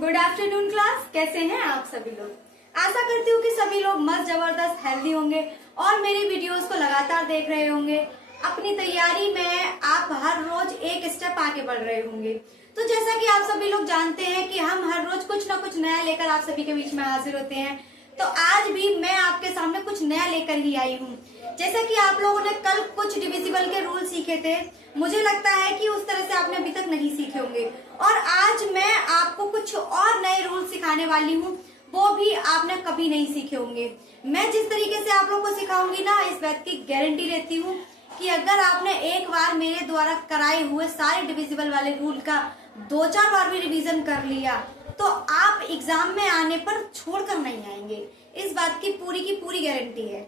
Good afternoon class, कैसे हैं आप सभी लोग। आशा करती हूँ कि सभी लोग मस्त जबरदस्त हेल्दी होंगे और मेरी वीडियोस को लगातार देख रहे होंगे। अपनी तैयारी में आप हर रोज एक स्टेप आगे बढ़ रहे होंगे। तो जैसा कि आप सभी लोग जानते हैं कि हम हर रोज कुछ ना कुछ नया लेकर आप सभी के बीच में हाजिर होते हैं, तो आज भी मैं आपके सामने कुछ नया लेकर ही आई हूँ। जैसा कि आप लोगों ने कल कुछ डिविजिबल के रूल सीखे थे, मुझे लगता है कि उस तरह से आपने अभी तक नहीं सीखे होंगे और आज मैं आपको कुछ और नए रूल सिखाने वाली हूँ, वो भी आपने कभी नहीं सीखे होंगे। मैं जिस तरीके से आप लोगों को सिखाऊंगी ना, इस बात की गारंटी लेती हूँ कि अगर आपने एक बार मेरे द्वारा कराए हुए सारे डिविजिबल वाले रूल का 2-4 बार भी रिवीजन कर लिया तो आप एग्जाम में आने पर छोड़कर नहीं आएंगे। इस बात की पूरी गारंटी है।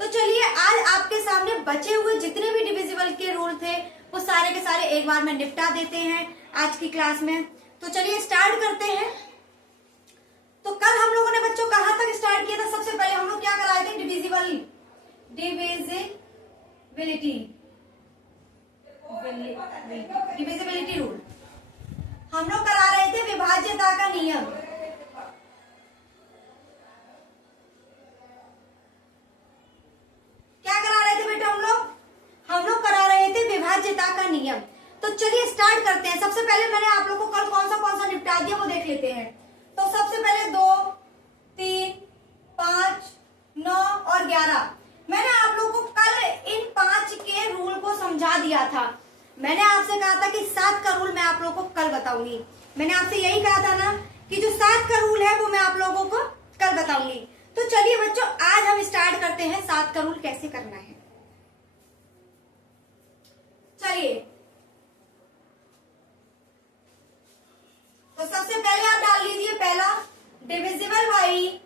तो चलिए, आज आपके सामने बचे हुए जितने भी डिविजिबल के रूल थे वो सारे के सारे एक बार में निपटा देते हैं आज की क्लास में। तो चलिए स्टार्ट करते हैं। तो कल हम लोगों ने बच्चों कहाँ तक स्टार्ट किया था? सबसे पहले हम लोग क्या कराए थे? डिविजिबिलिटी रूल हम लोग करा रहे थे। विभाज्यता का नियम, क्या करा रहे थे बेटा? हम लोग करा रहे थे विभाज्यता का नियम। तो चलिए स्टार्ट करते हैं। सबसे पहले मैंने आप लोगों को कल कौन सा निपटा दिया वो देख लेते हैं। तो सबसे पहले 2, 3, 5, 9 और 11 मैंने आप लोगों को कल इन 5 के रूल को समझा दिया था। मैंने आपसे कहा था कि 7 का रूल मैं आप लोगों को कल बताऊंगी। मैंने आपसे यही कहा था ना कि जो 7 का रूल है वो मैं आप लोगों को कल बताऊंगी। तो चलिए बच्चों, आज हम स्टार्ट करते हैं 7 का रूल कैसे करना है। चलिए, तो सबसे पहले आप डाल लीजिए पहला डिविजिबल बाई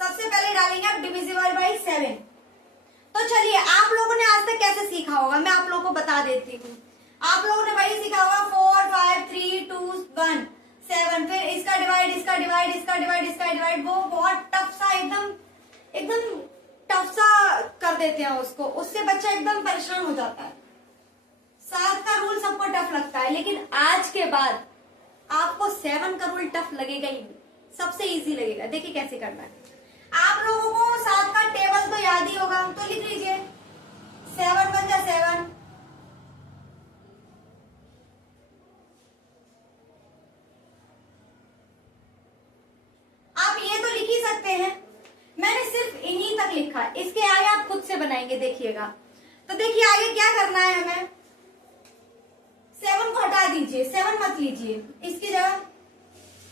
सबसे पहले डालेंगे आप डिविजिबल बाई 7। तो चलिए, आप लोगों ने आज तक कैसे सीखा होगा मैं आप लोगों को बता देती हूँ। आप लोगों ने वही सीखा होगा 4, 5, 3, 2, 1, 7। फिर इसका डिवाइड, इसका डिवाइड, इसका डिवाइड, इसका डिवाइड। वो बहुत टफ सा एकदम टफ सा कर देते हैं उसको, उससे बच्चा एकदम परेशान हो जाता है। 7 का रूल सबको टफ लगता है, लेकिन आज के बाद आपको 7 का रूल टफ लगेगा ही नहीं, सबसे इजी लगेगा। देखिए कैसे करना है। आप लोगों को 7 का टेबल तो याद ही होगा, तो लिख लीजिए 7 बन जा 7, आप ये तो लिख ही सकते हैं। मैंने सिर्फ इन्हीं तक लिखा, इसके आगे आप खुद से बनाएंगे, देखिएगा। तो देखिए आगे क्या करना है हमें। 7 को हटा दीजिए, 7 मत लीजिए, इसकी जगह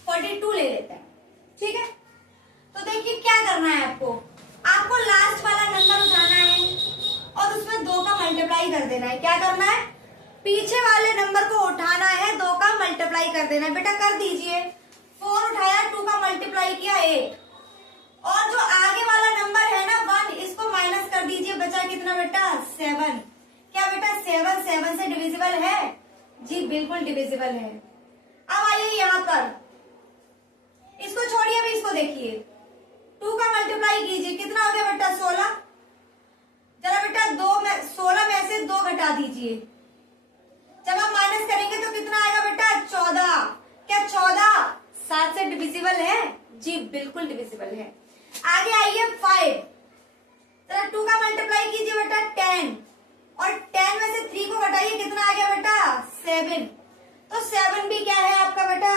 42 ले लेते हैं, ठीक है। तो देखिए क्या करना है आपको लास्ट वाला नंबर उठाना है और उसमें 2 का मल्टीप्लाई कर देना है। क्या करना है? पीछे वाले नंबर को उठाना है, 2 का मल्टीप्लाई कर देना है। बेटा कर दीजिए। 4 उठाया, 2 का मल्टीप्लाई किया 8, और जो आगे वाला नंबर है ना 1, इसको माइनस कर दीजिए। बचा कितना बेटा? 7। क्या बेटा 7 से डिविजिबल है? जी बिल्कुल डिविजिबल है। अब आइए यहाँ पर, इसको छोड़िए, अभी इसको देखिए। 2 का मल्टीप्लाई कीजिए, कितना हो गया बेटा? 16। जरा बेटा 16 में से 2 घटा दीजिए। जब आप माइनस करेंगे तो कितना आएगा बेटा? 14। क्या 14 7 से डिविजिबल है? जी बिल्कुल डिविजिबल है। आगे आइए 5, जरा 2 का मल्टीप्लाई कीजिए बेटा 10, और 10 में से 3 को घटाइए, कितना आ गया बेटा? 7। तो 7 भी क्या है आपका बेटा?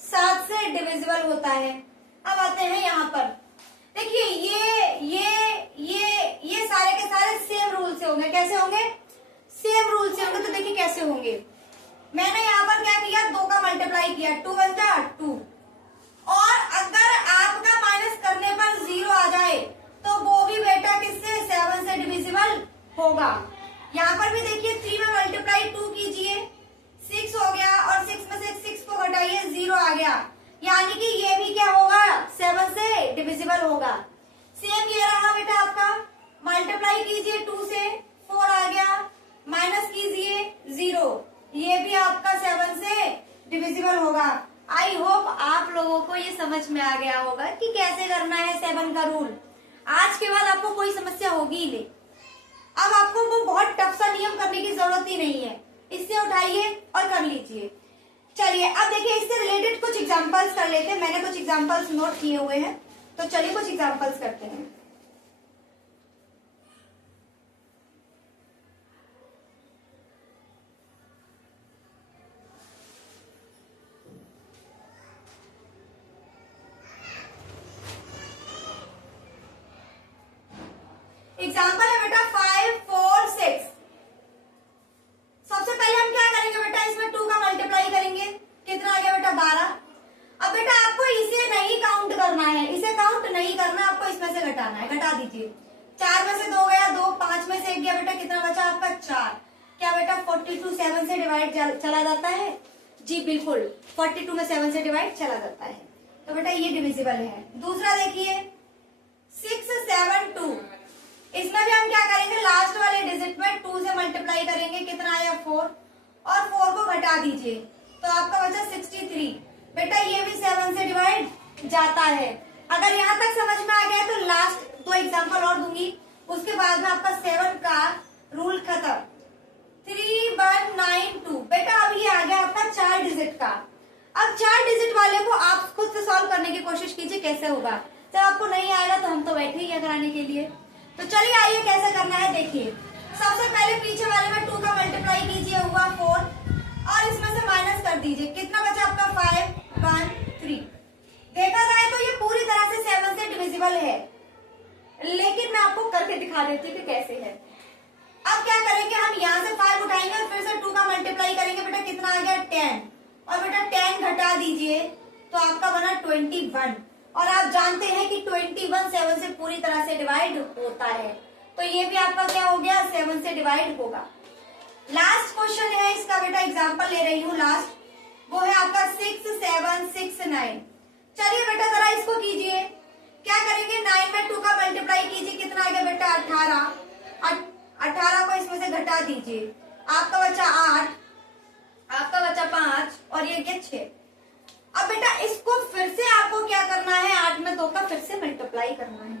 7 से डिविजिबल होता है। अब आते हैं यहाँ पर, देखिए ये सारे के सारे सेम रूल से होंगे। कैसे होंगे? सेम रूल से होंगे। तो देखिए कैसे होंगे। मैंने यहाँ पर क्या किया? 2 का मल्टीप्लाई किया, 2 बन जा 2, और अगर आपका माइनस करने पर 0 आ जाए तो वो भी बेटा किससे? 7 से डिविजिबल होगा। यहाँ पर भी देखिए 3 में मल्टीप्लाई 2 कीजिए, 6 हो गया, और 6 में से 6 को घटाइए, 0 आ गया। यानी कि ये भी क्या होगा? 7 से डिविजिबल होगा। सेम ये रहा बेटा आपका, मल्टीप्लाई कीजिए 2 से, 4 आ गया, माइनस कीजिए 0, ये भी आपका 7 से डिविजिबल होगा। आई होप आप लोगों को ये समझ में आ गया होगा कि कैसे करना है 7 का रूल। आज के बाद आपको कोई समस्या होगी ही नहीं। अब आपको वो बहुत टफ सा नियम करने की जरूरत नहीं है, इससे उठाइए और कर लीजिए। चलिए अब देखिए इससे रिलेटेड कुछ एग्जांपल्स कर लेते हैं। मैंने कुछ एग्जांपल्स नोट किए हुए हैं, तो चलिए कुछ एग्जांपल्स करते हैं। एग्जाम्पल है बेटा 5, 4, 6। सबसे पहले हम क्या करेंगे बेटा, इसमें 2 का मल्टीप्लाई करेंगे, कितना आ गया बेटा 12। अब बेटा आपको इसे नहीं काउंट करना है, इसे काउंट नहीं करना, आपको इसमें से घटाना है, घटा दीजिए। 4 में से 2 गया 2, 5 में से 1 गया बेटा, कितना बचा आपका 4। क्या बेटा 42 7 से डिवाइड चला जाता है? जी बिल्कुल, 42 में 7 से डिवाइड चला जाता है, तो बेटा ये डिविजिबल है। दूसरा देखिए 6, 7, 2। इसमें भी हम क्या करेंगे, लास्ट वाले डिजिट में 2 से मल्टीप्लाई करेंगे, कितना आया 4, और 4 को घटा दीजिए तो आपका बचा 63। बेटा ये भी 7 से डिवाइड जाता है। अगर यहाँ तक समझ में आ गया तो लास्ट 2 एग्जांपल और दूंगी, उसके बाद में आपका 7 का रूल खत्म। 3192। बेटा अब ये आ गया आपका 4 डिजिट का। अब 4 डिजिट वाले को आप खुद से सॉल्व करने की कोशिश कीजिए कैसे होगा। जब आपको नहीं आएगा तो हम तो बैठे ही है कराने के लिए। तो चलिए आइए कैसे करना है देखिए। सबसे पहले पीछे वाले में 2 का मल्टीप्लाई कीजिए, हुआ 4, और इसमें से माइनस कर दीजिए, कितना बचा आपका 5, 1, 3। देखा जाए तो ये पूरी तरह से 7 से डिविजिबल है, लेकिन मैं आपको करके दिखा देती हूँ कि कैसे है। अब क्या करेंगे, हम यहाँ से 5 उठाएंगे और फिर से 2 का मल्टीप्लाई करेंगे, बेटा कितना आ गया 10, और बेटा 10 घटा दीजिए तो आपका बना 21। और आप जानते हैं कि 21 7 से पूरी तरह से डिवाइड होता है, तो ये भी आपका क्या हो गया 7 से डिवाइड होगा। लास्ट क्वेश्चन है इसका बेटा, एग्जांपल ले रही हूँ लास्ट, वो है आपका 6, 7, 6, 9। चलिए बेटा जरा इसको कीजिए। क्या करेंगे, 9 में 2 का मल्टीप्लाई कीजिए, कितना आ गया बेटा 18। 18 को इसमें से घटा दीजिए, आपका बचा 8, आपका बचा 5, और ये गया 6। अब बेटा इसको फिर से आपको क्या करना है, 8 में 2 का फिर से मल्टीप्लाई करना है।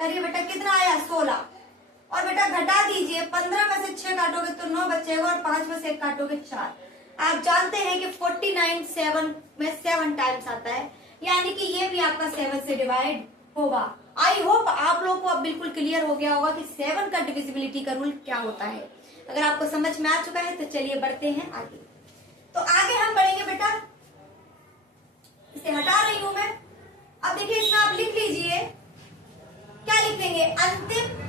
करिए बेटा, कितना आया 16, और बेटा घटा दीजिए, 15 में से 6 काटोगे तो 9 बचेगा, और 5 में से 1 काटोगे 4। आप जानते हैं कि 49 7 में 7 टाइम्स आता है, यानी कि ये भी आपका 7 से डिवाइड होगा। आई होप आप लोगों को अब बिल्कुल क्लियर हो गया होगा कि 7 का डिविजिबिलिटी का रूल क्या होता है। अगर आपको समझ में आ चुका है तो चलिए बढ़ते हैं आगे। तो आगे हम बढ़ेंगे बेटा, इसे हटा रही हूं मैं। अब देखिए इसमें आप लिख लीजिए, क्या लिखेंगे, अंतिम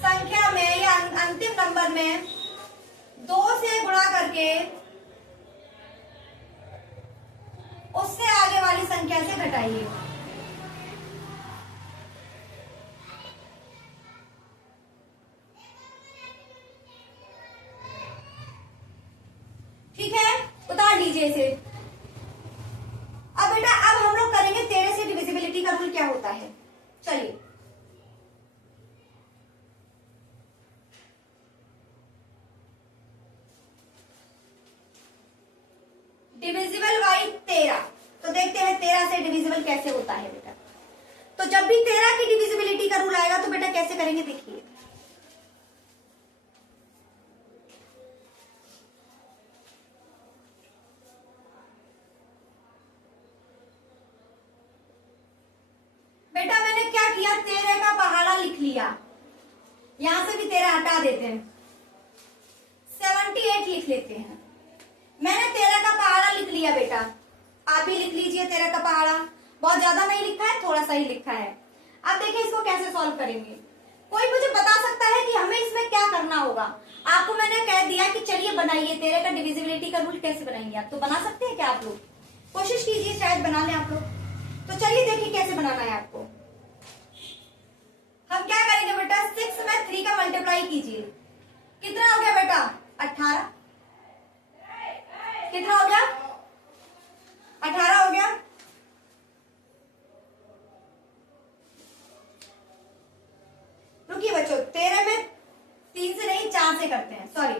संख्या में या अंतिम नंबर में 2 से गुणा करके उससे आगे वाली संख्या से घटाइए। ठीक है, उतार लीजिए इसे। अब बेटा अब हम लोग करेंगे 13 से डिविजिबिलिटी का रूल क्या होता है। चलिए डिविजिबल बाई 13, तो देखते हैं 13 से डिविजिबल कैसे होता है बेटा। तो जब भी 13 की डिविजिबिलिटी का रूल आएगा तो बेटा कैसे करेंगे देखिए। बेटा मैंने क्या किया, 13 का पहाड़ा लिख लिया, यहां से भी 13 हटा देते हैं, 78 लिख लेते हैं। मैंने 13 का पहाड़ा लिख लिया बेटा, आप ही लिख लीजिए 13 का पहाड़ा। बहुत ज्यादा नहीं लिखा है, थोड़ा सा ही लिखा है। अब देखिए इसको कैसे सॉल्व करेंगे। कोई मुझे बता सकता है कि हमें इसमें क्या करना होगा। आपको मैंने कह दिया कि चलिए बनाइए, 13 का डिविजिबिलिटी का रूल कैसे बनाएंगे आप, तो बना सकते हैं क्या आप लोग? कोशिश कीजिए, शायद बना लें आप लोग। तो चलिए देखिए कैसे बनाना है आपको। हम क्या करेंगे बेटा, 6 में 3 का मल्टीप्लाई कीजिए, कितना हो गया बेटा 18। कितना हो गया 18 हो गया। रुकिए बच्चों, 13 में 3 से नहीं 4 से करते हैं, सॉरी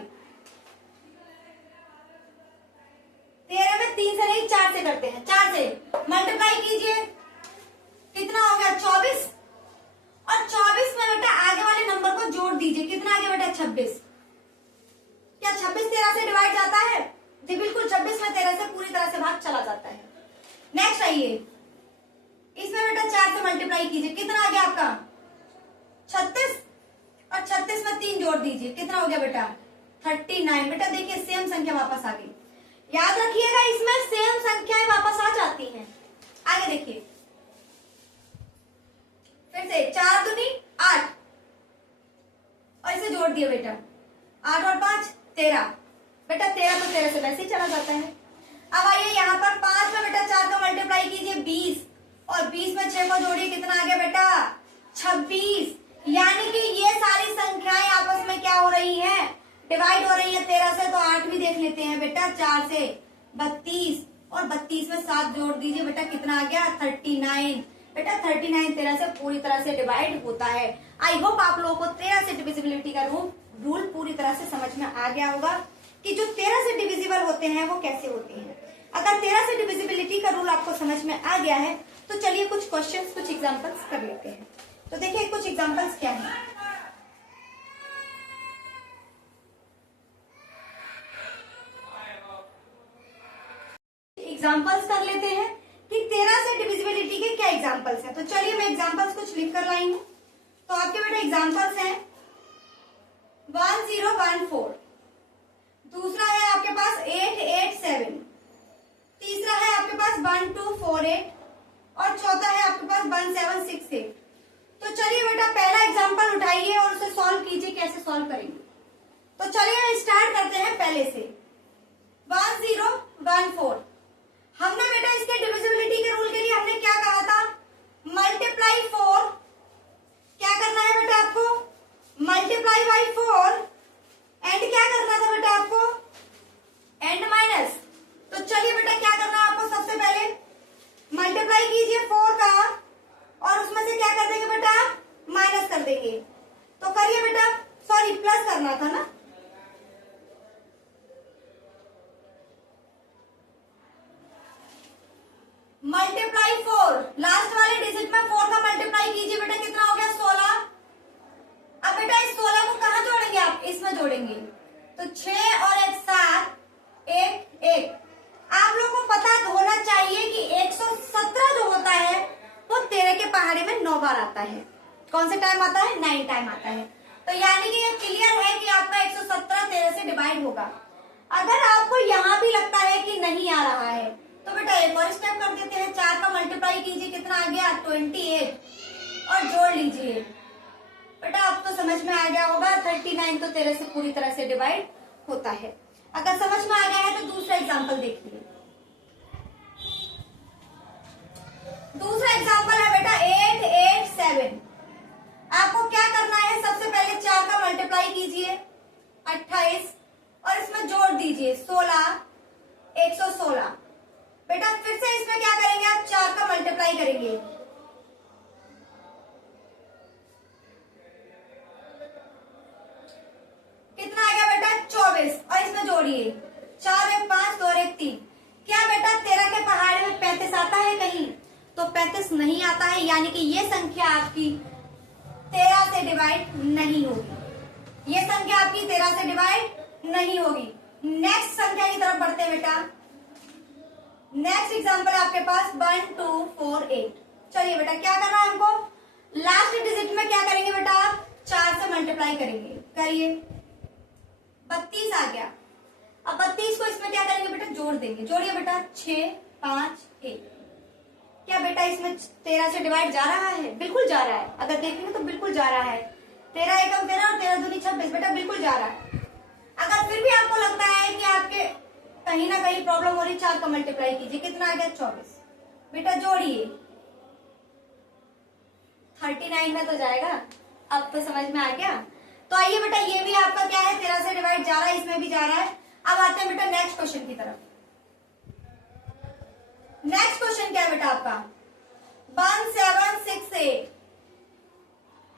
13 में 3 से नहीं 4 से करते हैं। 4 से मल्टीप्लाई कीजिए, कितना हो गया 24, और 24 में बेटा आगे वाले नंबर को जोड़ दीजिए, कितना आ गया बेटा 26। क्या 26 13 से डिवाइड जाता है? जी बिल्कुल, 26 में 13 से पूरी तरह से भाग चला जाता है। नेक्स्ट आइए, इसमें बेटा 4 से मल्टीप्लाई कीजिए, कितना आ गया आपका 36, और 36 में 3 जोड़ दीजिए, कितना हो गया बेटा 39। बेटा देखिए सेम संख्या वापस आ गई। याद रखिएगा इसमें सेम संख्याएं वापस आ जाती हैं। आगे देखिए, फिर से 4 दूनी 8, और इसे जोड़ दिए बेटा, 8 और 5 13। बेटा 13 तो 13 से वैसे ही चला जाता है। अब आइए यहाँ पर 5 में बेटा 4 का मल्टीप्लाई कीजिए 20, और 20 में 6 को जोड़िए, कितना आ गया बेटा 26। यानी कि ये सारी संख्याएं आपस में क्या हो रही हैं, डिवाइड हो रही है 13 से। तो 8 भी देख लेते हैं बेटा, 4 से 32, और 32 में 7 जोड़ दीजिए, बेटा कितना आ गया 39। बेटा 39 13 से पूरी तरह से डिवाइड होता है। आई होप आप लोगों को 13 से डिविजिबिलिटी का रूल पूरी तरह से समझ में आ गया होगा कि जो 13 से डिविजिबल होते हैं वो कैसे होते हैं। अगर 13 से डिविजिबिलिटी का रूल आपको समझ में आ गया है तो चलिए कुछ क्वेश्चंस, कुछ एग्जांपल्स कर लेते हैं। तो देखिए कुछ एग्जांपल्स क्या हैं। एग्जांपल्स कर लेते हैं कि 13 से डिविजिबिलिटी के क्या एग्जांपल्स हैं। तो चलिए मैं एग्जांपल्स कुछ लिख कर लाई हूं। तो आपके बेटा एग्जांपल्स हैं 1014, दूसरा है आपके पास 887, तीसरा है आपके पास 1248, और चौथा है आपके पास 1768। तो चलिए बेटा पहला एग्जांपल उठाइए और उसे सॉल्व कीजिए, कैसे सॉल्व करेंगे। तो चलिए स्टार्ट करते हैं पहले से। 1014, हमने बेटा इसके डिविजिबिलिटी के रूल के लिए हमने क्या कहा था, मल्टीप्लाई 4। क्या करना है बेटा आपको, मल्टीप्लाई बाई 4, एंड क्या करना था बेटा आपको, एंड माइनस। तो चलिए बेटा क्या करना है आपको, सबसे पहले मल्टीप्लाई कीजिए 4 का, और उसमें से क्या कर देंगे बेटा, माइनस कर देंगे। तो करिए बेटा, सॉरी प्लस करना था ना, मल्टीप्लाई 4, लास्ट वाले डिजिट में 4 का मल्टीप्लाई कीजिए बेटा, कितना हो गया 16। अब बेटा इस 16 को कहां जोड़ेंगे आप, इसमें जोड़ेंगे। तो 6 और 1 7, 1 1। आप लोगों को पता होना चाहिए कि 117 जो होता है वो 13 के पहाड़े में 9 बार आता है। कौन से टाइम आता है, 9 टाइम आता है। तो यानी कि ये क्लियर है कि आपका 117 13 से डिवाइड होगा। अगर आपको यहाँ भी लगता है कि नहीं आ रहा है तो बेटा एक और स्टेप कर देते हैं, 4 का मल्टीप्लाई कीजिए, कितना आ गया 28, और जोड़ लीजिए। बेटा अब तो समझ में आ गया होगा 39 तो 13 से पूरी तरह से डिवाइड होता है। अगर समझ में आ गया है तो दूसरा एग्जांपल देखिए। दूसरा एग्जांपल है बेटा 887। आपको क्या करना है, सबसे पहले 4 का मल्टीप्लाई कीजिए 28, और इसमें जोड़ दीजिए 16, 116। बेटा फिर से इसमें क्या करेंगे आप, 4 का मल्टीप्लाई करेंगे, कितना आ गया बेटा 24, और इसमें जोड़िए 4 1 5 2 और 1 3। क्या बेटा 13 के पहाड़े में 35 आता है कहीं, तो 35 नहीं आता है। यानी कि ये संख्या आपकी 13 से डिवाइड नहीं होगी, ये संख्या आपकी 13 से डिवाइड नहीं होगी। नेक्स्ट संख्या की तरफ बढ़ते हैं बेटा। नेक्स्ट एग्जांपल आपके पास 1248। चलिए बेटा क्या करना है हमको, लास्ट डिजिट में क्या करेंगे बेटा आप, 4 से मल्टीप्लाई करेंगे, करिए 32 आ गया। अब 32 को इसमें क्या करेंगे बेटा, जोड़ देंगे, जोड़िए बेटा 6 5 1। क्या बेटा इसमें 13 से डिवाइड जा रहा है, बिल्कुल जा रहा है। अगर देखेंगे तो बिल्कुल जा रहा है, 13 एकम 13 और 13 दूनी 26, बेटा बिल्कुल जा रहा है। अगर फिर भी आपको लगता है कि आपके कहीं ना कहीं प्रॉब्लम हो रही, 4 का मल्टीप्लाई कीजिए, कितना आ गया 24। बेटा जोड़िए 39 में तो जाएगा। अब तो समझ में आ गया। तो आइए बेटा ये भी आपका क्या है, 13 से डिवाइड जा रहा है, इसमें भी जा रहा है। अब आते हैं बेटा नेक्स्ट क्वेश्चन की तरफ। नेक्स्ट क्वेश्चन क्या है बेटा आपका 1768।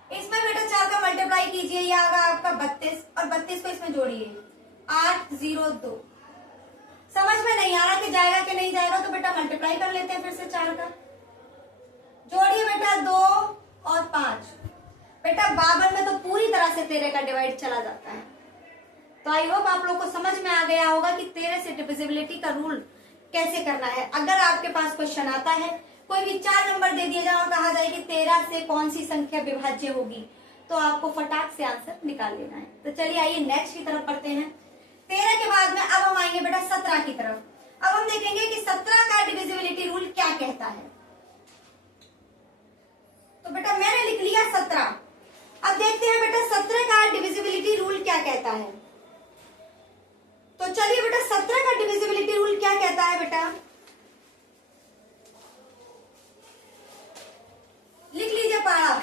इसमें बेटा 4 का मल्टीप्लाई कीजिए, ये आगा आपका 32, और 32 को इसमें जोड़िए 802। समझ में नहीं आ रहा कि जाएगा कि नहीं जाएगा, तो बेटा मल्टीप्लाई कर लेते हैं फिर से 4 का, जोड़िए बेटा 2 और 5। बेटा 52 में तो पूरी तरह से 13 का डिवाइड चला जाता है। तो आई होप आप लोग को समझ में आ गया होगा कि 13 से डिविजिबिलिटी का रूल कैसे करना है। अगर आपके पास क्वेश्चन आता है, कोई भी 4 नंबर दे दिया जाए और कहा जाए कि 13 से कौन सी संख्या विभाज्य होगी, तो आपको फटाक से आंसर निकाल लेना है। तो चलिए आइए नेक्स्ट की तरफ बढ़ते हैं। 13 के बाद में अब हम आएंगे बेटा 17 की तरफ। अब हम देखेंगे कि 17 का डिविजिबिलिटी रूल क्या कहता है। तो बेटा मैंने लिख लिया 17। अब देखते हैं बेटा 17 का डिविजिबिलिटी रूल क्या कहता है। तो चलिए बेटा 17 का डिविजिबिलिटी रूल क्या कहता है बेटा, लिख लीजिए पढ़ा।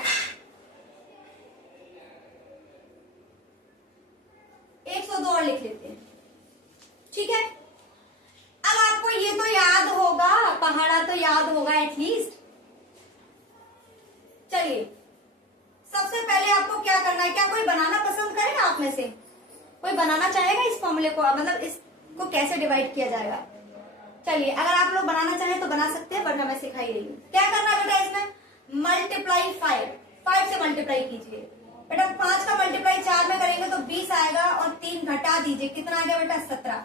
102 और लिख लेते हैं, ठीक है। अब आपको ये तो याद होगा, पहाड़ा तो याद होगा एटलीस्ट। चलिए सबसे पहले आपको क्या करना है, क्या कोई बनाना पसंद करेगा आप में से? कोई बनाना चाहेगा इस फॉर्मूले को, मतलब इसको कैसे डिवाइड किया जाएगा? चलिए अगर आप लोग बनाना चाहें तो बना सकते हैं, वरना मैं सिखाई रही हूँ। क्या करना है बेटा, इसमें मल्टीप्लाई 5 से मल्टीप्लाई कीजिए। बेटा 5 का मल्टीप्लाई 4 में करेंगे तो 20 आएगा और 3 घटा दीजिए, कितना आ गया बेटा 17।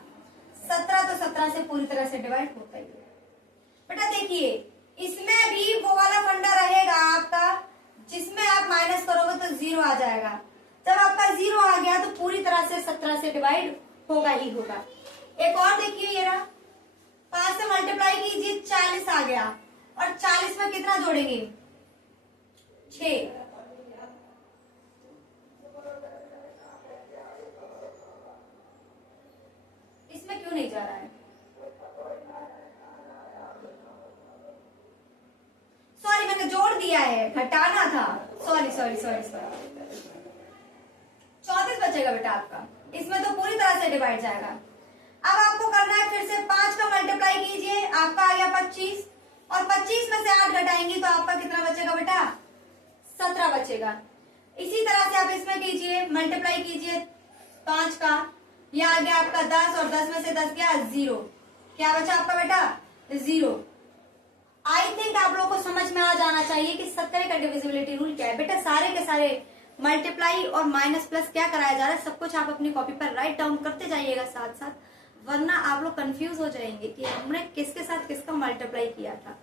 17 तो 17 से पूरी तरह से डिवाइड होता ही है। बेटा देखिए इसमें भी वो वाला फंडा रहेगा आपका, जिसमें आप माइनस करोगे तो 0 आ जाएगा। जब आपका 0 आ गया तो पूरी तरह से 17 से डिवाइड होगा ही होगा। एक और देखिए ये रहा, 5 से मल्टीप्लाई कीजिए 40 आ गया, और 40 में कितना जोड़ेंगे 6। इसमें क्यों नहीं जा रहा है? सॉरी मैंने जोड़ दिया है, घटाना था। सॉरी 34 बचेगा बेटा आपका, इसमें तो पूरी तरह से डिवाइड जाएगा। अब आपको करना है फिर से 5 का मल्टीप्लाई कीजिए, आपका आ गया 25, और 25 में से 8 घटाएंगे तो आपका कितना बचेगा बेटा 17 बचेगा। इसी तरह से आप इसमें कीजिए, मल्टीप्लाई कीजिए 5 का, यह आ गया आपका 10, और 10 में से 10 गया 0। क्या बचा आपका बेटा 0। आई थिंक आप लोगों को समझ में आ जाना चाहिए कि 17 का डिविजिबिलिटी रूल क्या है। बेटा सारे के सारे मल्टीप्लाई और माइनस प्लस क्या कराया जा रहा है, सब कुछ आप अपनी कॉपी पर राइट डाउन करते जाइएगा साथ साथ, वरना आप लोग कंफ्यूज हो जाएंगे कि हमने किसके साथ किसका मल्टीप्लाई किया था।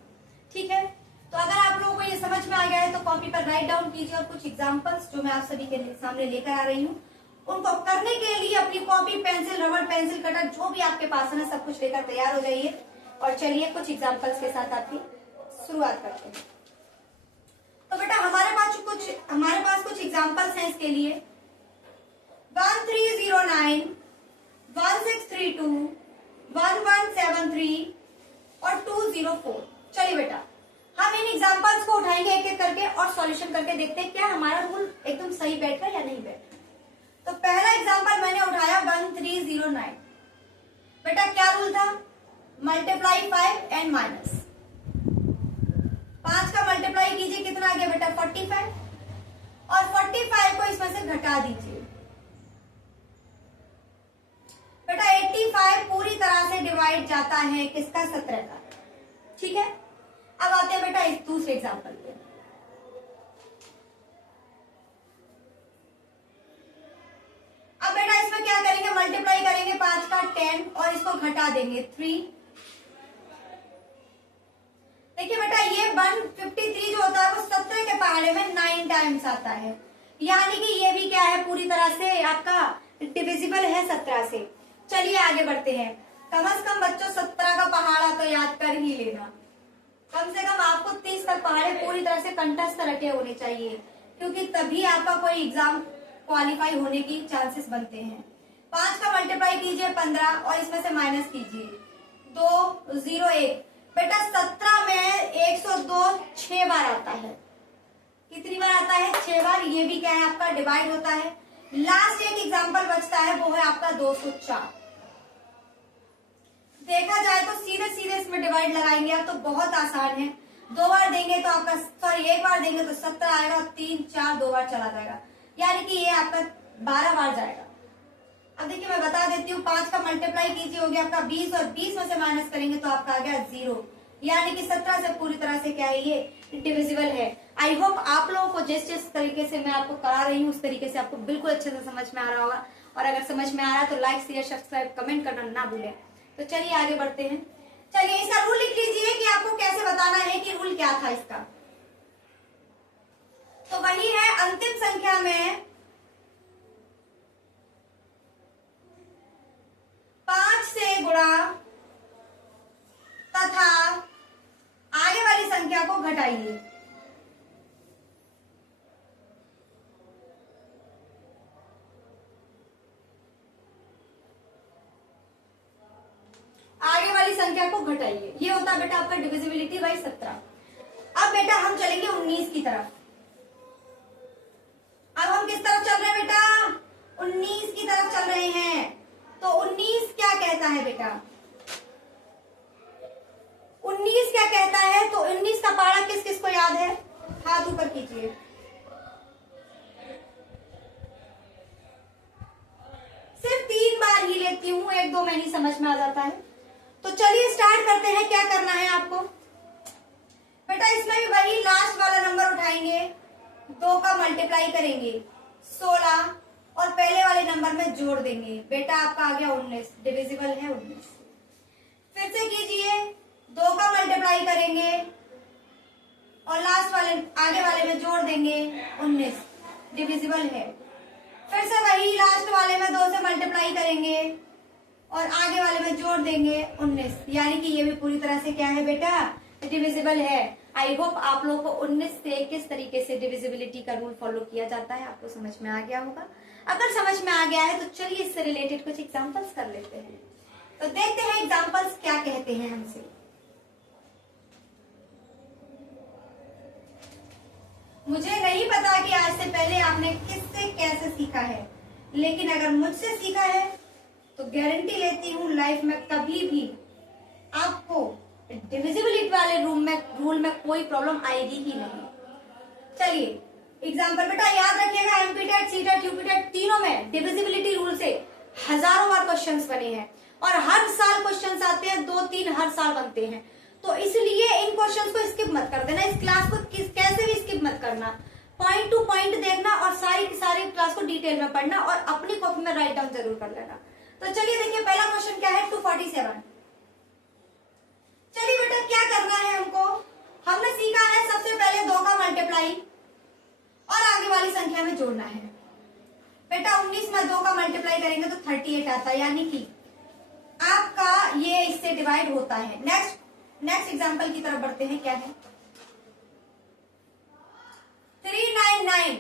ठीक है, तो अगर आप लोगों को ये समझ में आ गया है तो कॉपी पर राइट डाउन कीजिए, और कुछ एग्जाम्पल्स जो मैं आप सभी के सामने लेकर आ रही हूँ उनको करने के लिए अपनी कॉपी, पेंसिल, रबड़, पेंसिल, कटर जो भी आपके पास है सब कुछ लेकर तैयार हो जाइए। और चलिए कुछ एग्जाम्पल्स के साथ आपकी शुरुआत करते हैं। तो बेटा हमारे पास कुछ एग्जाम्पल्स हैं इसके लिए। 1309, 1632, 1173 और 204। चलिए बेटा हम इन एग्जाम्पल्स को उठाएंगे एक एक करके और सॉल्यूशन करके देखते हैं क्या हमारा रूल एकदम सही बैठ रहा है या नहीं बैठ रहा। तो पहला एग्जाम्पल मैंने उठाया 1309। बेटा क्या रूल था, मल्टीप्लाई 5 एंड माइनस। 5 का मल्टीप्लाई कीजिए, कितना आ गया बेटा 45, और 45 को इसमें से घटा दीजिए। बेटा 85 पूरी तरह से डिवाइड जाता है किसका 17 का। ठीक है, अब आते हैं बेटा इस दूसरे एग्जाम्पल पे। अब बेटा इसमें क्या करेंगे, मल्टीप्लाई करेंगे 5 का 10 और इसको घटा देंगे 3। देखिए बेटा ये 153 जो होता है वो 17 के पहाड़े में 9 टाइम्स आता है, यानी कि ये भी क्या है पूरी तरह से आपका डिविजिबल है 17 से। चलिए आगे बढ़ते हैं। कम से कम बच्चों 17 का पहाड़ा तो याद कर ही लेना। कम से कम आपको 30 तक पहाड़े पूरी तरह से कंठस्थ रखे होने चाहिए, क्योंकि तभी आपका कोई एग्जाम क्वालिफाई होने की चांसेस बनते हैं। 5 का मल्टीप्लाई कीजिए 15 और इसमें से माइनस कीजिए 201। बेटा 17 में 102 6 बार आता है। कितनी बार आता है 6 बार। ये भी क्या है आपका डिवाइड होता है। लास्ट एक एग्जाम्पल बचता है वो है आपका 204। देखा जाए तो सीधे सीधे इसमें डिवाइड लगाएंगे आप तो बहुत आसान है। 2 बार देंगे तो आपका एक बार देंगे तो 17 आएगा, और 3 4 2 बार चला जाएगा, यानी कि ये आपका 12 बार जाएगा। अब देखिए मैं बता देती हूँ, 5 का मल्टीप्लाई कीजिए हो गया आपका 20, और 20 में से माइनस करेंगे तो आपका आ गया 0, यानी कि 17 से पूरी तरह से क्या है, ये डिविजिबल है। आई होप आप लोगों को जिस तरीके से मैं आपको करा रही हूँ उस तरीके से आपको बिल्कुल अच्छे से समझ में आ रहा होगा। और अगर समझ में आ रहा है तो लाइक शेयर सब्सक्राइब कमेंट करना ना भूलें। तो चलिए आगे बढ़ते हैं। चलिए इसका रूल लिख लीजिए कि आपको कैसे बताना है कि रूल क्या था इसका। तो वही है, अंतिम संख्या में 5 से गुणा तथा आगे वाली संख्या को घटाइए। आगे वाली संख्या को घटाइए, ये होता है बेटा आपका डिविजिबिलिटी बाई 17। अब बेटा हम चलेंगे 19 की तरफ। अब हम किस तरफ चल रहे हैं बेटा, 19 की तरफ चल रहे हैं। तो 19 क्या कहता है बेटा, 19 क्या कहता है, तो 19 का पारा किस किस को याद है, हाथ ऊपर कीजिए। सिर्फ 3 बार ही लेती हूँ, 1-2 में नहीं समझ में आ जाता है। तो चलिए स्टार्ट करते हैं। क्या करना है आपको बेटा, इसमें भी वही लास्ट वाला नंबर उठाएंगे, 2 का मल्टीप्लाई करेंगे 16 और पहले वाले नंबर में जोड़ देंगे। बेटा आपका आ गया 19, डिविजिबल है 19। फिर से कीजिए, 2 का मल्टीप्लाई करेंगे और लास्ट वाले आगे वाले में जोड़ देंगे 19, डिविजिबल है। फिर से वही लास्ट वाले में 2 से मल्टीप्लाई करेंगे और आगे वाले में जोड़ देंगे 19, यानी कि ये भी पूरी तरह से क्या है बेटा, डिविजिबल है। आई होप आप लोगों को 19 से किस तरीके से डिविजिबिलिटी का रूल फॉलो किया जाता है आपको समझ में आ गया होगा। अगर समझ में आ गया है तो चलिए इससे रिलेटेड कुछ एग्जांपल्स कर लेते हैं। तो देखते हैं एग्जांपल्स क्या कहते हैं हमसे। मुझे नहीं पता कि आज से पहले आपने किससे कैसे सीखा है, लेकिन अगर मुझसे सीखा है तो गारंटी लेती हूँ लाइफ में कभी भी आपको डिविजिबिलिटी वाले रूल में कोई प्रॉब्लम आएगी ही नहीं। चलिए एग्जांपल बेटा याद रखिएगा, एमपीटेट, सीटेट, यूपीटेट तीनों में डिविजिबिलिटी रूल से हजारों बार क्वेश्चंस बने हैं और हर साल क्वेश्चंस आते हैं, 2-3 हर साल बनते हैं। तो इसलिए इन क्वेश्चंस को स्किप मत कर देना, इस क्लास को कैसे भी स्किप मत करना, पॉइंट टू पॉइंट देखना और सारी क्लास को डिटेल में पढ़ना और अपनी कॉपी में राइट डाउन जरूर कर लेना। तो चलिए देखिए पहला क्वेश्चन क्या है, 247। चलिए बेटा क्या करना है हमको, हमने सीखा है सबसे पहले 2 का मल्टीप्लाई और आगे वाली संख्या में जोड़ना है। बेटा 19 में 2 का मल्टीप्लाई करेंगे तो 38 आता है, यानी कि आपका ये इससे डिवाइड होता है। नेक्स्ट एग्जांपल की तरफ बढ़ते हैं। क्या है 399।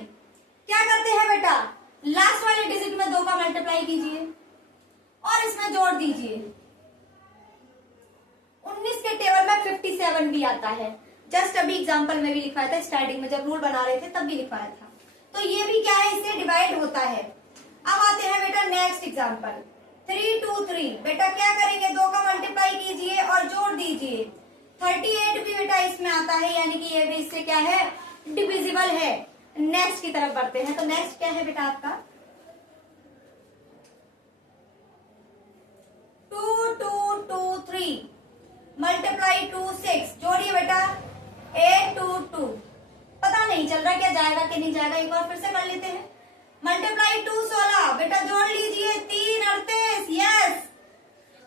क्या करते हैं बेटा, लास्ट वाले डिजिट में 2 का मल्टीप्लाई कीजिए और इसमें जोड़ दीजिए। 19 के टेबल में 57 भी आता है, जस्ट अभी एग्जांपल में भी लिखवाया था, स्टार्टिंग में जब रूल बना रहे थे तब भी लिखवाया था। तो ये भी क्या है, इससे डिवाइड होता है। अब आते हैं बेटा नेक्स्ट एग्जांपल 323। बेटा क्या करेंगे, 2 का मल्टीप्लाई कीजिए और जोड़ दीजिए। 38 भी बेटा इसमें आता है, यानी कि ये भी इससे क्या है, डिविजिबल है। नेक्स्ट की तरफ बढ़ते हैं। तो नेक्स्ट क्या है बेटा आपका 2223 मल्टीप्लाई 2 6, जोड़िए बेटा 822। पता नहीं चल रहा क्या जाएगा कि नहीं जाएगा, एक बार फिर से कर लेते हैं। मल्टीप्लाई 2 16, बेटा जोड़ लीजिए 3 38, यस,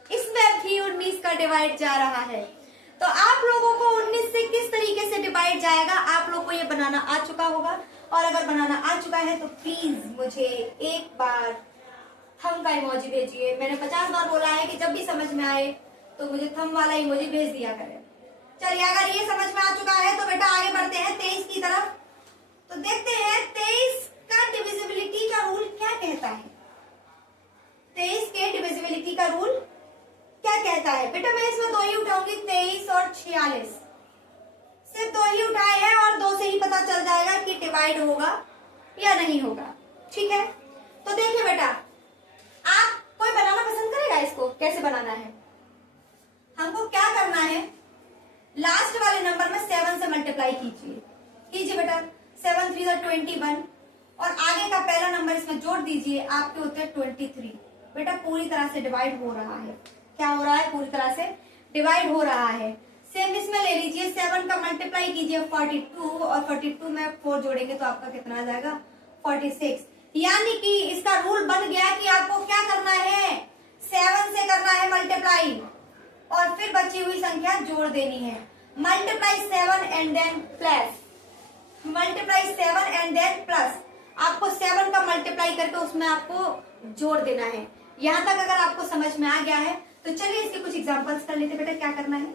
इसमें भी 19 का डिवाइड जा रहा है। तो आप लोगों को 19 से किस तरीके से डिवाइड जाएगा आप लोग को ये बनाना आ चुका होगा, और अगर बनाना आ चुका है तो प्लीज मुझे एक बार थंब का इमोजी भेजिए। मैंने 50 बार बोला है कि जब भी समझ में आए तो मुझे थंब वाला इमोजी भेज दिया करें। चलिए अगर ये समझ में आ चुका है तो बेटा आगे बढ़ते हैं 23 की तरफ। तो देखते हैं 23 का डिविजिबिलिटी का रूल क्या कहता है। 23 के डिविजिबिलिटी का रूल क्या कहता है बेटा, मैं इसमें 2 ही उठाऊंगी, 23 और 46, सिर्फ 2 ही उठाए हैं और 2 से ही पता चल जाएगा कि डिवाइड होगा या नहीं होगा। ठीक है, तो देखिए बेटा आप कोई बनाना पसंद करेगा, इसको कैसे बनाना है। हमको क्या करना है, लास्ट वाले नंबर में 7 से मल्टीप्लाई कीजिए बेटा, 7 3 21 और आगे का पहला नंबर इसमें जोड़ दीजिए, आपके होते हैं 23। बेटा पूरी तरह से डिवाइड हो रहा है, क्या हो रहा है, पूरी तरह से डिवाइड हो रहा है। सेम इसमें ले लीजिए, 7 का मल्टीप्लाई कीजिए 42 और 42 में 4 जोड़ेंगे तो आपका कितना आ जाएगा 46। यानी कि इसका रूल बन गया कि आपको क्या करना है, 7 से करना है मल्टीप्लाई और फिर बची हुई संख्या जोड़ देनी है। Multiply 7 and then plus, multiply 7 and then plus, आपको 7 का मल्टीप्लाई करके उसमें आपको जोड़ देना है। यहां तक अगर आपको समझ में आ गया है तो चलिए इसके कुछ एग्जांपल्स कर लेते बेटा, क्या करना है।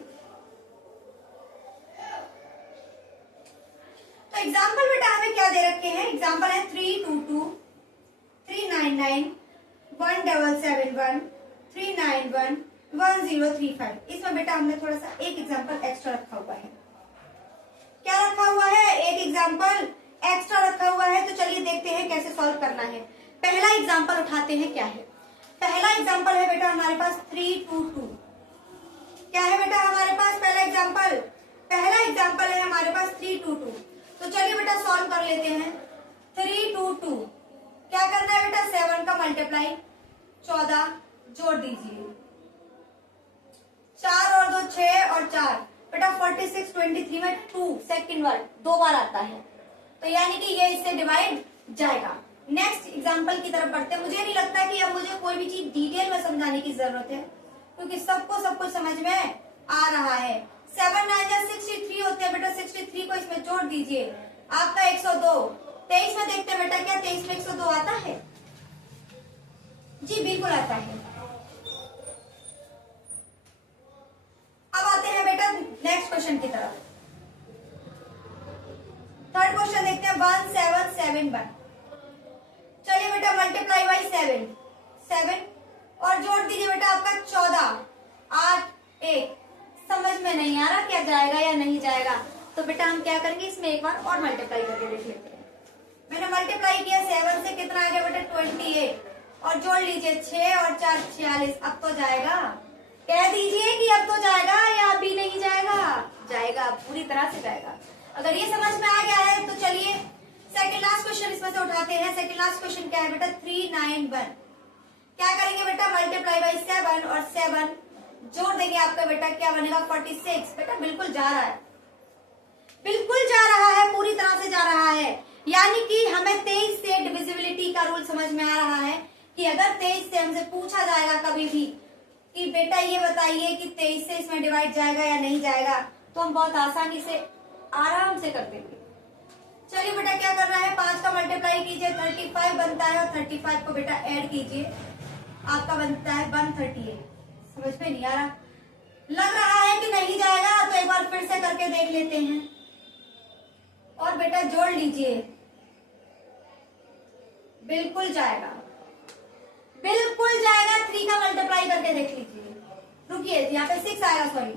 तो एग्जाम्पल बेटा हमें क्या दे रखे हैं, एग्जाम्पल है 322, 399, 1771, 391, 1035। इसमें बेटा हमने थोड़ा सा एक एग्जाम्पल एक्स्ट्रा रखा हुआ है। क्या रखा हुआ है, एक एग्जाम्पल एक्स्ट्रा रखा हुआ है। तो चलिए देखते हैं कैसे सॉल्व करना है। पहला एग्जाम्पल उठाते हैं, क्या है पहला एग्जाम्पल है बेटा हमारे पास 322। क्या है बेटा हमारे पास पहला एग्जाम्पल है हमारे पास 322। तो चलिए बेटा सॉल्व कर लेते हैं। 322 क्या करना है बेटा, 7 का मल्टीप्लाई 14 जोड़ दीजिए, 4 और 2 6 और 4 बेटा 46, 23 में 2 सेकंड वर्ड 2 बार आता है, तो यानी कि ये इससे डिवाइड जाएगा। नेक्स्ट एग्जाम्पल की तरफ बढ़ते हैं। मुझे नहीं लगता कि अब मुझे कोई भी चीज डिटेल में समझाने की जरूरत है, क्योंकि सबको सब कुछ समझ में आ रहा है। 7 9 63 होते हैं बेटा, 63 को इसमें जोड़ दीजिए, आपका 102। 23 में देखते हैं बेटा, क्या 23 में 102 आता है? जी बिल्कुल आता है। अब आते हैं बेटा नेक्स्ट क्वेश्चन की तरफ। थर्ड क्वेश्चन देखते हैं 1771। चलिए बेटा मल्टीप्लाई बाई 7 और जोड़ दीजिए बेटा आपका 14, 8 1। समझ में नहीं आ रहा क्या जाएगा या नहीं जाएगा, तो बेटा हम क्या करेंगे, इसमें एक बार और मल्टीप्लाई करके देख लेते हैं। मैंने मल्टीप्लाई किया 7 से, कितना आ गया बेटा 28 और जोड़ लीजिए 6 और 4 46। अब तो जाएगा, कह दीजिए कि अब तो जाएगा या अभी नहीं जाएगा, जाएगा पूरी तरह से जाएगा। अगर ये समझ में आ गया है तो चलिए सेकंड लास्ट क्वेश्चन इसमें से उठाते हैं। सेकंड लास्ट क्वेश्चन क्या है बेटा 391। क्या करेंगे बेटा मल्टीप्लाई बाई 7 और 7 जोड़ देंगे, आपका बेटा क्या बनेगा 46। बेटा बिल्कुल जा रहा है, बिल्कुल जा रहा है, पूरी तरह से जा रहा है। यानी कि हमें 23 से डिविजिबिलिटी का रूल समझ में आ रहा है कि अगर 23 से हमसे पूछा जाएगा कभी भी कि बेटा ये बताइए कि 23 से इसमें डिवाइड जाएगा या नहीं जाएगा, तो हम बहुत आसानी से आराम से कर देंगे। चलिए बेटा क्या करना है, 5 का मल्टीप्लाई कीजिए 35 बनता है और 35 को बेटा ऐड कीजिए, आपका बनता है 138। समझ में नहीं आ रहा, लग रहा है कि नहीं जाएगा, तो एक बार फिर से करके देख लेते हैं और बेटा जोड़ लीजिए, बिल्कुल जाएगा, बिल्कुल जाएगा। 3 का मल्टीप्लाई करके देख लीजिए, रुकिए यहाँ पे 6 आएगा, सॉरी,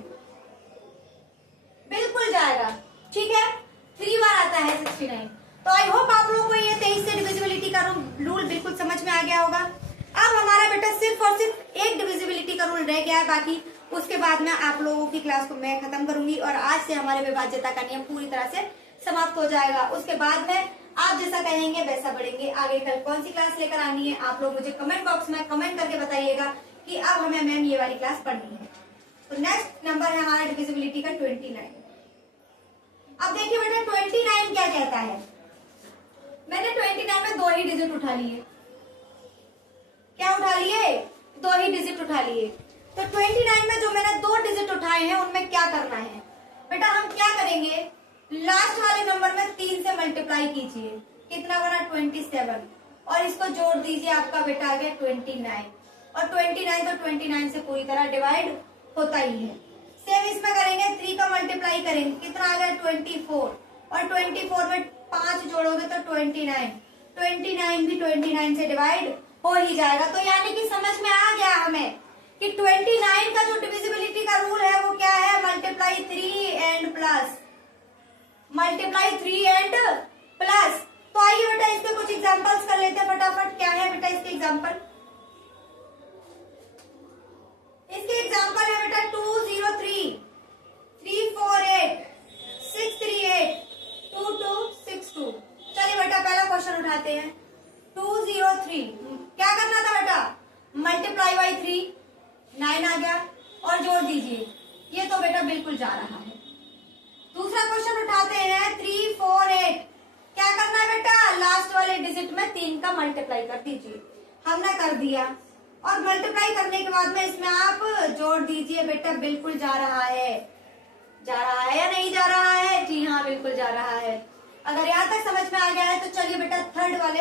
बिल्कुल जाएगा। ठीक है, 3 बार आता है 69। तो आई होप आप लोगों को ये 23 से डिविजिबिलिटी का रूल बिल्कुल समझ में आ गया होगा। अब हमारा बेटा सिर्फ और सिर्फ एक डिविजिबिलिटी का रूल रह गया है, बाकी उसके बाद में आप लोगों की क्लास को मैं खत्म करूंगी और आज से हमारे विभाज्यता का नियम पूरी तरह से समाप्त हो जाएगा। उसके बाद में आप जैसा कहेंगे वैसा बढ़ेंगे। आगे कल कौन सी क्लास लेकर आनी है आप लोग मुझे कमेंट बॉक्स में कमेंट करके बताइएगा कि अब हमें मैम ये वाली क्लास पढ़नी है। तो नेक्स्ट नंबर है हमारा डिविजिबिलिटी का 29। अब देखिए बेटा 29 क्या कहता है, मैंने 29 में 2 ही डिजिट उठा लिए। क्या उठा लिए? 2 ही डिजिट उठा लिए। तो 29 में जो मैंने 2 डिजिट उठाए हैं उनमें क्या करना है बेटा, हम क्या करेंगे, लास्ट वाले नंबर में 3 से मल्टीप्लाई कीजिए, कितना बना 27 और इसको जोड़ दीजिए, आपका बेटा आ गया 29 और 29 तो 29 से पूरी तरह डिवाइड होता ही है। सेम इसमें करेंगे, 3 का मल्टीप्लाई करेंगे, कितना आ गया 24 और 24 में 5 जोड़ोगे तो 29, 29 भी 29 से डिवाइड हो ही जाएगा। तो यानी कि समझ में आ गया हमें कि 29 का जो डिविजिबिलिटी का रूल है वो क्या है, multiply 3 and plus, multiply 3 and plus. तो आइए बेटा इसके कुछ एग्जांपल्स कर लेते हैं फटाफट। क्या है बेटा इसके एग्जांपल, इसके एग्जांपल है बेटा 203, 348, 638, 2262। चलिए बेटा पहला क्वेश्चन उठाते हैं। 203 क्या करना था बेटा, मल्टीप्लाई बाई 3, 9 आ गया और जोड़ दीजिए ये तो बेटा बिल्कुल जा रहा है। दूसरा क्वेश्चन उठाते हैं 3, 4, 8। क्या करना है बेटा, लास्ट वाले डिजिट में 3 का मल्टीप्लाई कर दीजिए। हमने कर दिया और मल्टीप्लाई करने के बाद में इसमें आप जोड़ दीजिए। बेटा बिल्कुल जा रहा है, जा रहा है या नहीं जा रहा है? जी हाँ, बिल्कुल जा रहा है। अगर यहाँ तक समझ में आ गया है तो चलिए बेटा थर्ड वाले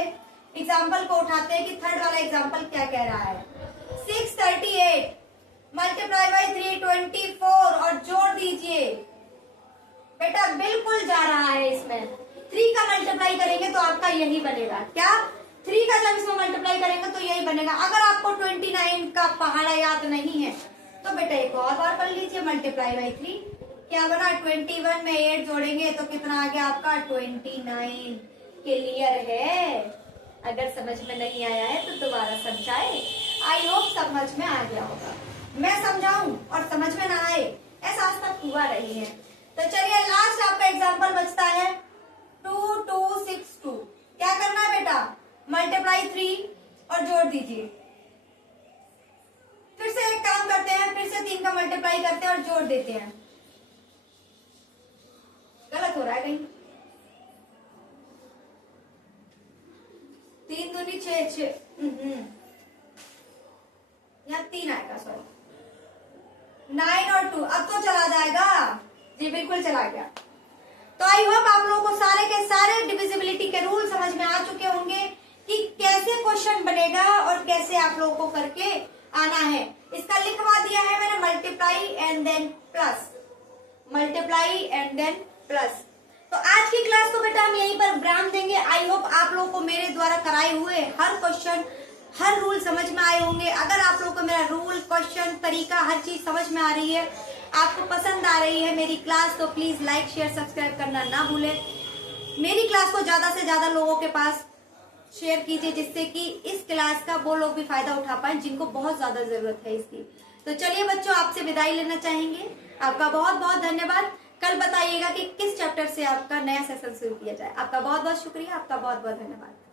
एग्जाम्पल को उठाते हैं कि थर्ड वाला एग्जाम्पल क्या कह रहा है। 638 मल्टीप्लाई बाई 324 और जोड़ दीजिए। बेटा बिल्कुल जा रहा है। इसमें 3 का मल्टीप्लाई करेंगे तो आपका यही बनेगा। क्या 3 का जब इसमें मल्टीप्लाई करेंगे तो यही बनेगा। अगर आपको 29 का पहाड़ा याद नहीं है तो बेटा एक और बार कर लीजिए, मल्टीप्लाई बाई 3। क्या बना, 21 में 8 जोड़ेंगे तो कितना आ गया आपका 29। क्लियर है? अगर समझ में नहीं आया है तो दोबारा समझाए। आई होप समझ में आ गया होगा। मैं समझाऊं और समझ में ना आए, ऐसा आज तक हुआ नहीं है। तो चलिए लास्ट आपका एग्जाम्पल बचता है 2262। क्या करना है बेटा, मल्टीप्लाई 3 और जोड़ दीजिए। फिर से एक काम करते हैं, फिर से 3 का मल्टीप्लाई करते हैं और जोड़ देते हैं। गलत हो रहा है कहीं? 3 दूनी 6, यहाँ 3 आएगा, सॉरी 9 और 2। अब तो चला जाएगा। जी बिल्कुल चला गया। तो आई होप आप लोगों को सारे के सारे डिविजिबिलिटी के रूल समझ में आ चुके होंगे कि कैसे क्वेश्चन बनेगा और कैसे आप लोगों को करके आना है। इसका लिखवा दिया है मैंने, multiply and then plus, multiply and then plus. तो आज की क्लास को बेटा हम यहीं पर विराम देंगे। आई होप आप लोगों को मेरे द्वारा कराए हुए हर क्वेश्चन, हर रूल समझ में आए होंगे। अगर आप लोगों को मेरा रूल, क्वेश्चन, तरीका, हर चीज समझ में आ रही है, आपको पसंद आ रही है मेरी क्लास, तो प्लीज लाइक, शेयर, सब्सक्राइब करना ना भूलें। मेरी क्लास को ज्यादा से ज्यादा लोगों के पास शेयर कीजिए, जिससे कि इस क्लास का वो लोग भी फायदा उठा पाए जिनको बहुत ज्यादा जरूरत है इसकी। तो चलिए बच्चों, आपसे विदाई लेना चाहेंगे। आपका बहुत बहुत धन्यवाद। कल बताइएगा कि किस चैप्टर से आपका नया सेशन शुरू किया जाए। आपका बहुत बहुत शुक्रिया, आपका बहुत बहुत धन्यवाद।